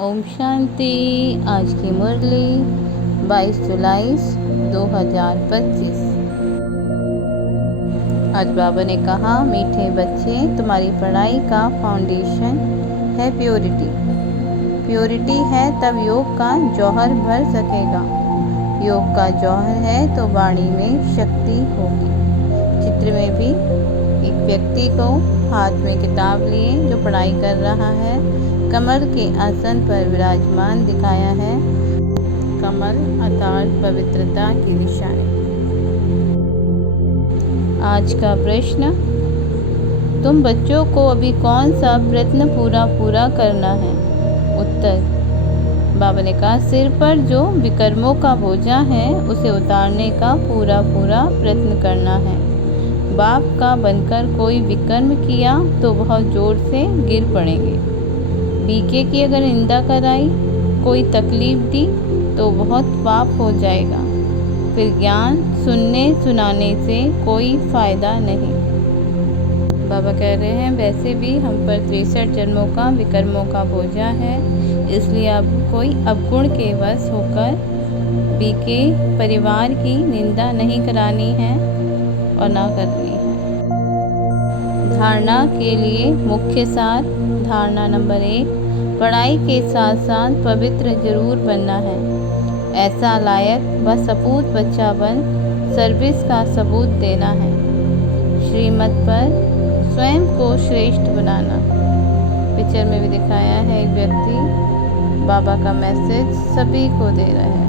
ओम शांति। आज की मुरली 22 जुलाई 2025। आज बाबा ने कहा, मीठे बच्चे, तुम्हारी पढ़ाई का फाउंडेशन है प्योरिटी। प्योरिटी है तब योग का जौहर भर सकेगा। योग का जौहर है तो वाणी में शक्ति होगी। चित्र में भी एक व्यक्ति को हाथ में किताब लिए जो पढ़ाई कर रहा है, कमल के आसन पर विराजमान दिखाया है। कमल अर्थात पवित्रता की निशानी। आज का प्रश्न, तुम बच्चों को अभी कौन सा प्रयत्न पूरा करना है? उत्तर, बाबा ने कहा, सिर पर जो विकर्मों का बोझा है उसे उतारने का पूरा प्रयत्न करना है। बाप का बनकर कोई विकर्म किया तो बहुत जोर से गिर पड़ेंगे। बीके की अगर निंदा कराई, कोई तकलीफ दी तो बहुत पाप हो जाएगा। फिर ज्ञान सुनने सुनाने से कोई फ़ायदा नहीं। बाबा कह रहे हैं, वैसे भी हम पर 63 जन्मों का विकर्मों का बोझा है, इसलिए अब कोई अवगुण के वश होकर बीके परिवार की निंदा नहीं करानी है और ना करनी है। धारणा के लिए मुख्य सार। धारणा नंबर 1, पढ़ाई के साथ साथ पवित्र जरूर बनना है। ऐसा लायक व सपूत बच्चा बन सर्विस का सबूत देना है। श्रीमत पर स्वयं को श्रेष्ठ बनाना। पिक्चर में भी दिखाया है, एक व्यक्ति बाबा का मैसेज सभी को दे रहा है।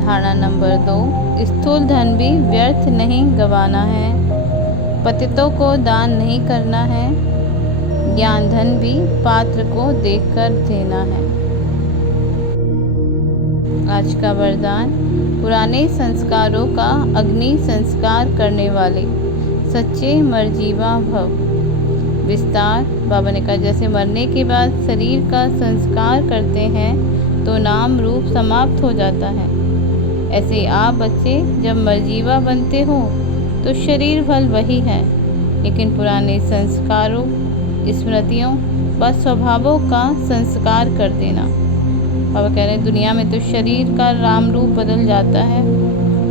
धारणा नंबर 2, स्थूल धन भी व्यर्थ नहीं गंवाना है। पतितों को दान नहीं करना है। ज्ञान धन भी पात्र को देकर देना है। आज का वरदान, पुराने संस्कारों का अग्नि संस्कार करने वाले सच्चे मरजीवा भव। विस्तार, बाबा ने कहा, जैसे मरने के बाद शरीर का संस्कार करते हैं तो नाम रूप समाप्त हो जाता है, ऐसे आप बच्चे जब मरजीवा बनते हो तो शरीर फल वही है, लेकिन पुराने संस्कारों, स्मृतियों व स्वभावों का संस्कार कर देना। बाबा कह रहे हैं, दुनिया में तो शरीर का राम रूप बदल जाता है,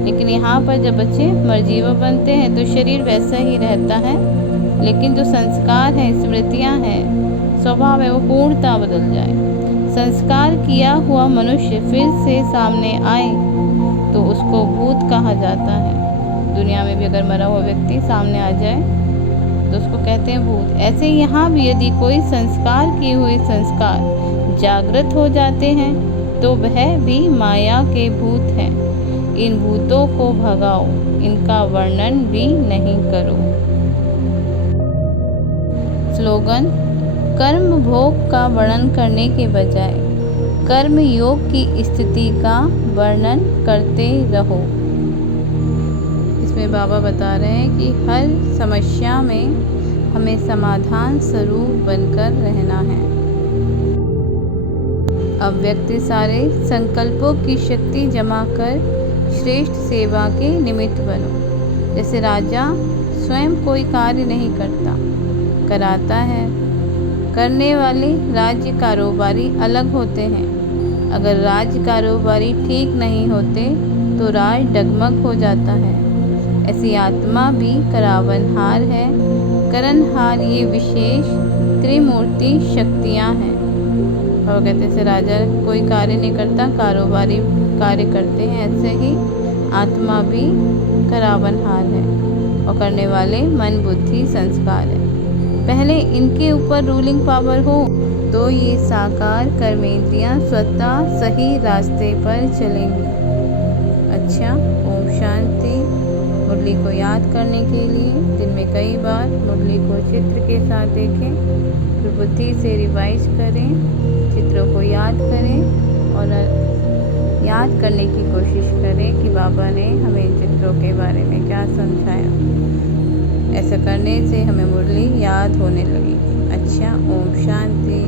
लेकिन यहाँ पर जब बच्चे मरजीवा बनते हैं तो शरीर वैसा ही रहता है, लेकिन जो संस्कार हैं, स्मृतियाँ हैं, स्वभाव है, वो पूर्णतः बदल जाए। संस्कार किया हुआ मनुष्य फिर से सामने आए तो उसको भूत कहा जाता है। दुनिया में भी अगर मरा हुआ व्यक्ति सामने आ जाए तो उसको कहते हैं भूत। ऐसे यहाँ भी यदि कोई संस्कार किए हुए संस्कार जागृत हो जाते हैं तो वह भी माया के भूत हैं। इन भूतों को भगाओ, इनका वर्णन भी नहीं करो। स्लोगन, कर्म भोग का वर्णन करने के बजाय कर्म योग की स्थिति का वर्णन करते रहो। इसमें बाबा बता रहे हैं कि हर समस्या में हमें समाधान स्वरूप बनकर रहना है। अब व्यक्ति सारे संकल्पों की शक्ति जमा कर श्रेष्ठ सेवा के निमित्त बनो। जैसे राजा स्वयं कोई कार्य नहीं करता, कराता है। करने वाले राज्य कारोबारी अलग होते हैं। अगर राज्य कारोबारी ठीक नहीं होते तो राज डगमग हो जाता है। ऐसी आत्मा भी करावनहार है। करणहार ये विशेष त्रिमूर्ति शक्तियाँ हैं। और कहते हैं, राजा कोई कार्य नहीं करता, कारोबारी कार्य करते हैं, ऐसे ही आत्मा भी करावनहार है और करने वाले मन बुद्धि संस्कार है। पहले इनके ऊपर रूलिंग पावर हो तो ये साकार कर्मेंद्रियां स्वतः सही रास्ते पर चलेंगी। अच्छा, ओम शांति। मुरली को याद करने के लिए दिन में कई बार मुरली को चित्र के साथ देखें, फिर बुद्धि से रिवाइज करें, चित्रों को याद करें और याद करने की कोशिश करें कि बाबा ने हमें चित्रों के बारे में क्या समझाया। ऐसा करने से हमें मुरली याद होने लगी। अच्छा, ओम शांति।